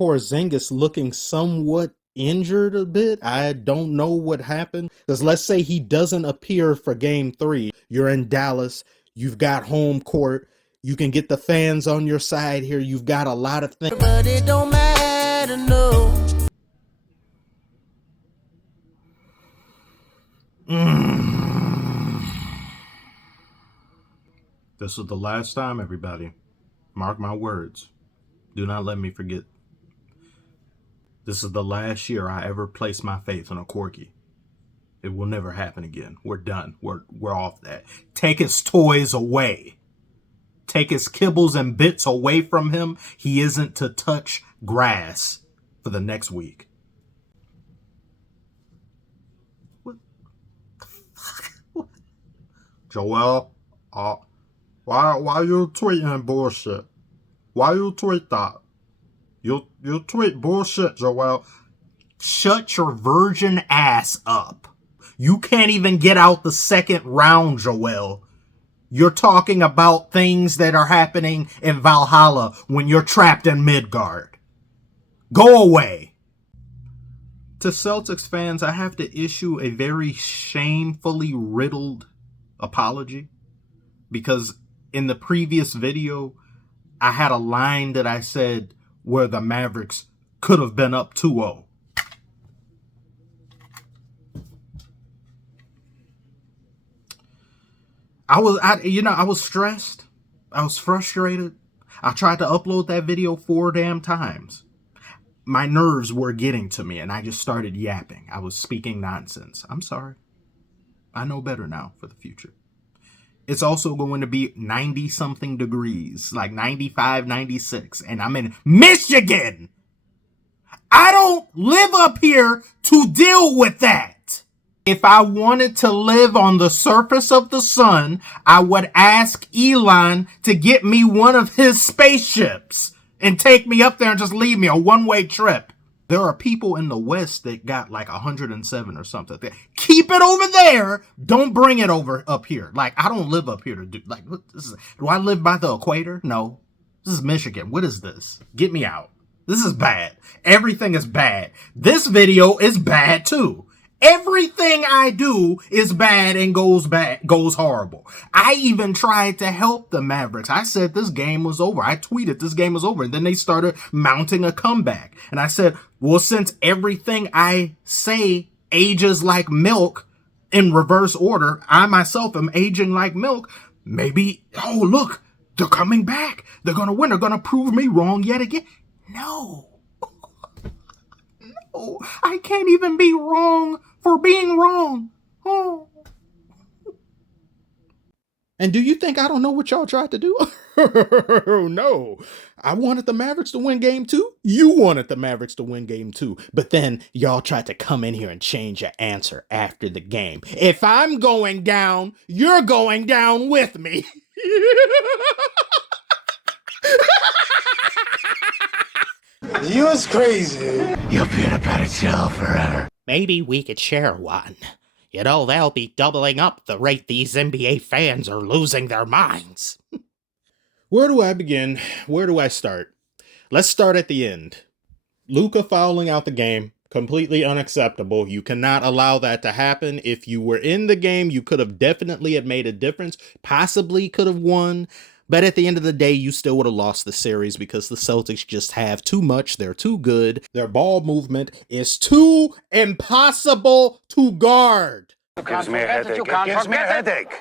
Porzingus looking somewhat injured a bit. I don't know what happened. Because let's say he doesn't appear for game 3. You're in Dallas. You've got home court. You can get the fans on your side here. You've got a lot of things. But it don't matter, no. This is the last time, everybody. Mark my words. Do not let me forget. This is the last year I ever placed my faith in a Corky. It will never happen again. We're done. We're off that. Take his toys away. Take his kibbles and bits away from him. He isn't to touch grass for the next week. What? Joel, why you tweeting bullshit? Why you tweet that? You tweet bullshit, Joel. Shut your virgin ass up. You can't even get out the second round, Joel. You're talking about things that are happening in Valhalla when you're trapped in Midgard. Go away. To Celtics fans, I have to issue a very shamefully riddled apology. Because in the previous video, I had a line that I said where the Mavericks could have been up 2-0. I was stressed. I was frustrated. I tried to upload that video 4 damn times. My nerves were getting to me and I just started yapping. I was speaking nonsense. I'm sorry. I know better now for the future. It's also going to be 90-something degrees, like 95, 96, and I'm in Michigan. I don't live up here to deal with that. If I wanted to live on the surface of the sun, I would ask Elon to get me one of his spaceships and take me up there and just leave me a one-way trip. There are people in the West that got like 107 or something. Keep it over there. Don't bring it over up here. Like, I don't live up here to do, like, what, do I live by the equator? No. This is Michigan. What is this? Get me out. This is bad. Everything is bad. This video is bad too. Everything I do is bad and goes horrible. I even tried to help the Mavericks. I said this game was over. I tweeted this game was over. And then they started mounting a comeback. And I said, well, since everything I say ages like milk in reverse order, I myself am aging like milk. Maybe, oh, look, they're coming back. They're going to win. They're going to prove me wrong yet again. No. No, I can't even be wrong for being wrong. Oh. And do you think I don't know what y'all tried to do? No. I wanted the Mavericks to win game 2. You wanted the Mavericks to win game 2. But then y'all tried to come in here and change your answer after the game. If I'm going down, you're going down with me. You was crazy. You'll be in a better jail forever. Maybe we could share one. You know, they'll be doubling up the rate these NBA fans are losing their minds. Where do I begin? Where do I start? Let's start at the end. Luka fouling out the game. Completely unacceptable. You cannot allow that to happen. If you were in the game, you could have definitely have made a difference. Possibly could have won. But at the end of the day, you still would have lost the series because the Celtics just have too much. They're too good. Their ball movement is too impossible to guard. It gives me a headache. It gives me a headache.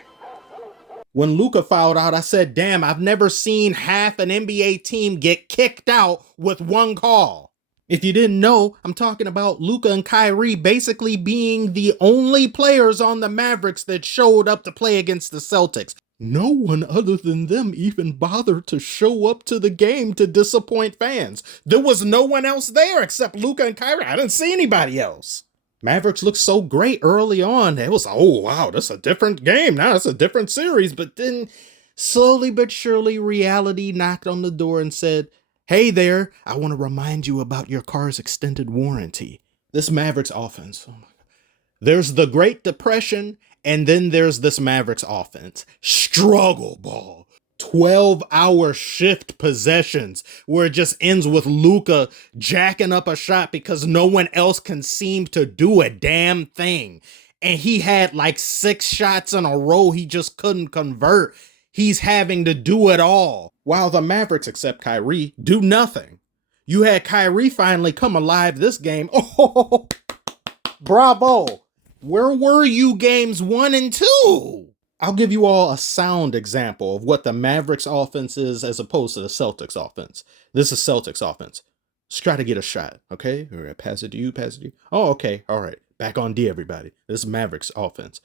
When Luka fouled out, I said, damn, I've never seen half an NBA team get kicked out with one call. If you didn't know, I'm talking about Luka and Kyrie basically being the only players on the Mavericks that showed up to play against the Celtics. No one other than them even bothered to show up to the game to disappoint fans. There was no one else there except Luka and Kyrie. I didn't see anybody else. Mavericks looked so great early on. It was, oh, wow, that's a different game. Now it's a different series. But then slowly but surely reality knocked on the door and said, hey there, I want to remind you about your car's extended warranty. This Mavericks offense. Oh my God. There's the Great Depression. And then there's this Mavericks offense. Struggle ball. 12-hour shift possessions where it just ends with Luka jacking up a shot because no one else can seem to do a damn thing. And he had like 6 shots in a row he just couldn't convert. He's having to do it all. While the Mavericks, except Kyrie, do nothing. You had Kyrie finally come alive this game. Oh, bravo. Where were you games 1 and 2? I'll give you all a sound example of what the Mavericks offense is as opposed to the Celtics offense. This is Celtics offense. Let's try to get a shot, okay? All right, pass it to you, pass it to you. Oh, okay, all right. Back on D, everybody. This is Mavericks offense.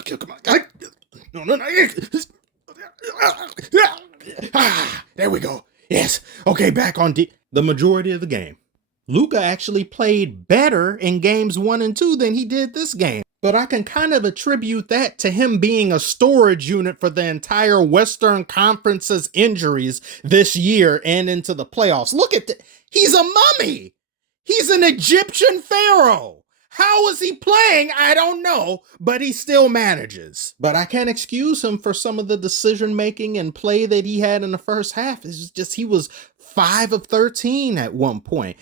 Okay, come on. No. There we go. Yes. Okay, back on D. The majority of the game. Luka actually played better in games 1 and 2 than he did this game. But I can kind of attribute that to him being a storage unit for the entire Western Conference's injuries this year and into the playoffs. Look at that. He's a mummy. He's an Egyptian pharaoh. How is he playing? I don't know, but he still manages. But I can't excuse him for some of the decision making and play that he had in the first half. It's just he was 5 of 13 at one point.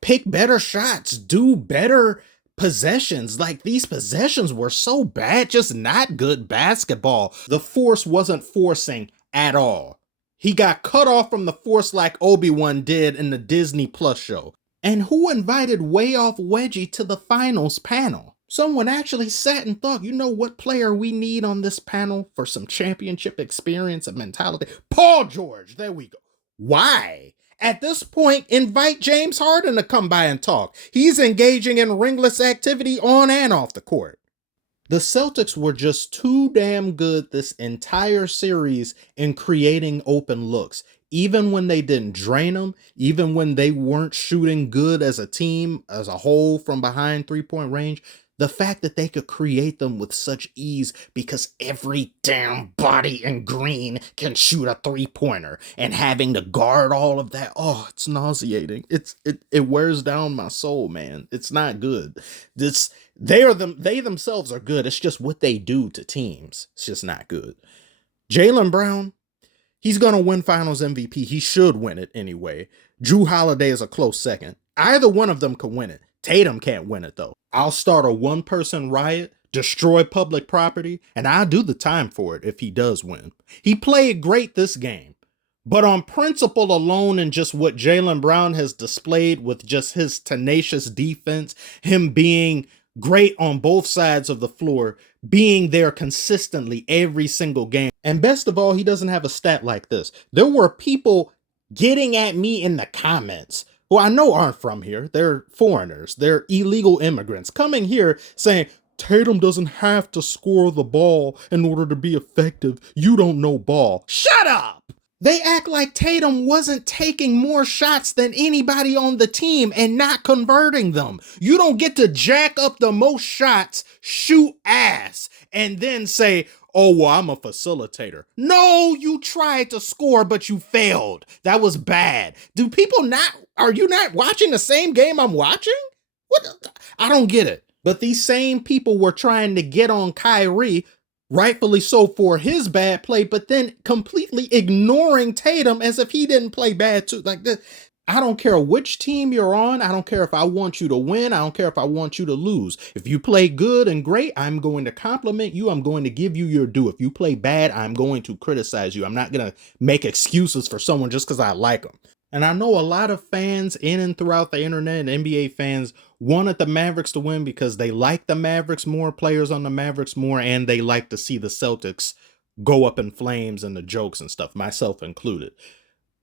Pick better shots, do better possessions. Like, these possessions were so bad, just not good basketball. The force wasn't forcing at all. He got cut off from the force like Obi-Wan did in the Disney Plus show. And who invited Way Off Wedgie to the finals panel? Someone actually sat and thought, you know what player we need on this panel for some championship experience and mentality? Paul George. There we go. Why? At this point, invite James Harden to come by and talk. He's engaging in ringless activity on and off the court. The Celtics were just too damn good this entire series in creating open looks. Even when they didn't drain them, even when they weren't shooting good as a team, as a whole from behind three-point range, the fact that they could create them with such ease because every damn body in green can shoot a three-pointer, and having to guard all of that, oh, it's nauseating. It wears down my soul, man. It's not good. They themselves are good. It's just what they do to teams. It's just not good. Jaylen Brown, he's going to win Finals MVP. He should win it anyway. Jrue Holiday is a close second. Either one of them can win it. Tatum can't win it, though. I'll start a one-person riot, destroy public property, and I'll do the time for it if he does win. He played great this game, but on principle alone and just what Jaylen Brown has displayed with just his tenacious defense, him being great on both sides of the floor, being there consistently every single game. And best of all, he doesn't have a stat like this. There were people getting at me in the comments who I know aren't from here. They're foreigners. They're illegal immigrants coming here saying, Tatum doesn't have to score the ball in order to be effective. You don't know ball. Shut up! They act like Tatum wasn't taking more shots than anybody on the team and not converting them. You don't get to jack up the most shots, shoot ass, and then say, oh, well, I'm a facilitator. No, you tried to score, but you failed. That was bad. Are you not watching the same game I'm watching? What? I don't get it. But these same people were trying to get on Kyrie, rightfully so, for his bad play, but then completely ignoring Tatum as if he didn't play bad too. Like this. I don't care which team you're on. I don't care if I want you to win. I don't care if I want you to lose. If you play good and great, I'm going to compliment you. I'm going to give you your due. If you play bad, I'm going to criticize you. I'm not going to make excuses for someone just because I like them. And I know a lot of fans in and throughout the internet and NBA fans wanted the Mavericks to win because they like the Mavericks more, players on the Mavericks more, and they like to see the Celtics go up in flames and the jokes and stuff, myself included.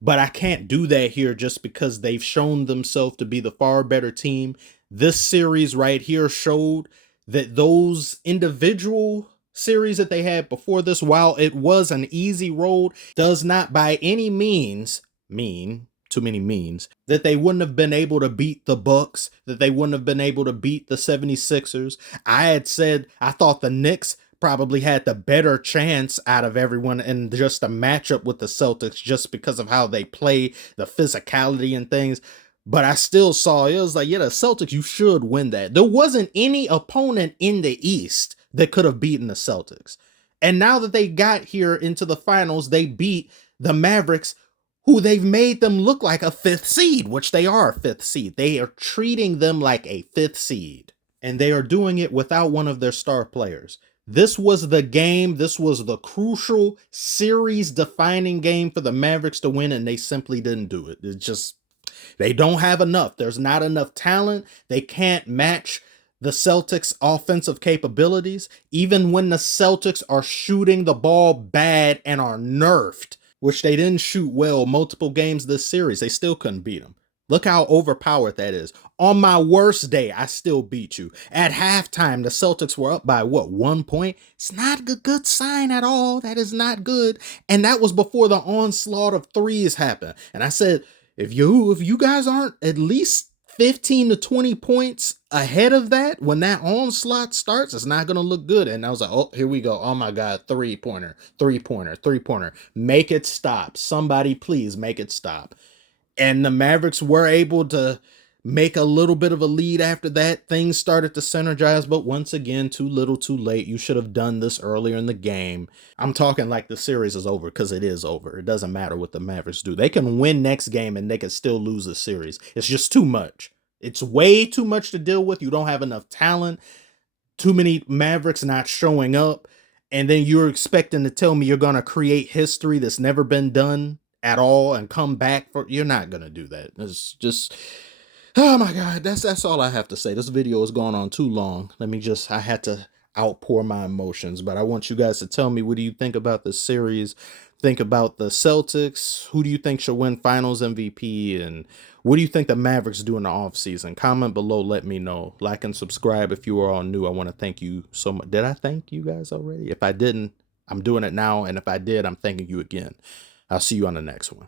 But I can't do that here just because they've shown themselves to be the far better team. This series right here showed that those individual series that they had before this, while it was an easy road, does not by any means mean, too many means, that they wouldn't have been able to beat the Bucks, that they wouldn't have been able to beat the 76ers. I had said I thought the Knicks probably had the better chance out of everyone in just a matchup with the Celtics just because of how they play, the physicality and things. But I still saw, it was like, yeah, the Celtics, you should win that. There wasn't any opponent in the East that could have beaten the Celtics. And now that they got here into the finals, they beat the Mavericks, who they've made them look like a 5th seed, which they are a 5th seed. They are treating them like a 5th seed, and they are doing it without one of their star players. This was the game. This was the crucial series-defining game for the Mavericks to win, and they simply didn't do it. It's just, they don't have enough. There's not enough talent. They can't match the Celtics' offensive capabilities, even when the Celtics are shooting the ball bad and are nerfed, which they didn't shoot well multiple games this series. They still couldn't beat them. Look how overpowered that is. On my worst day, I still beat you. At halftime, the Celtics were up by, 1 point? It's not a good sign at all. That is not good. And that was before the onslaught of threes happened. And I said, if you guys aren't at least 15 to 20 points ahead of that, when that onslaught starts, it's not going to look good. And I was like, oh, here we go. Oh my God, three-pointer. Make it stop. Somebody please make it stop. And the Mavericks were able to make a little bit of a lead after that. Things started to synergize, but once again, too little, too late. You should have done this earlier in the game. I'm talking like the series is over, because it is over. It doesn't matter what the Mavericks do. They can win next game and they can still lose the series. It's just too much. It's way too much to deal with. You don't have enough talent. Too many Mavericks not showing up. And then you're expecting to tell me you're going to create history that's never been done at all and come back for, you're not gonna do that. It's just, oh my God, that's all I have to say. This video has gone on too long. I had to outpour my emotions, but I want you guys to tell me, what do you think about this series? Think about the Celtics. Who do you think should win finals MVP? And what do you think the Mavericks do in the offseason? Comment below, let me know. Like and subscribe if you are all new. I want to thank you so much. Did I thank you guys already? If I didn't, I'm doing it now. And if I did, I'm thanking you again. I'll see you on the next one.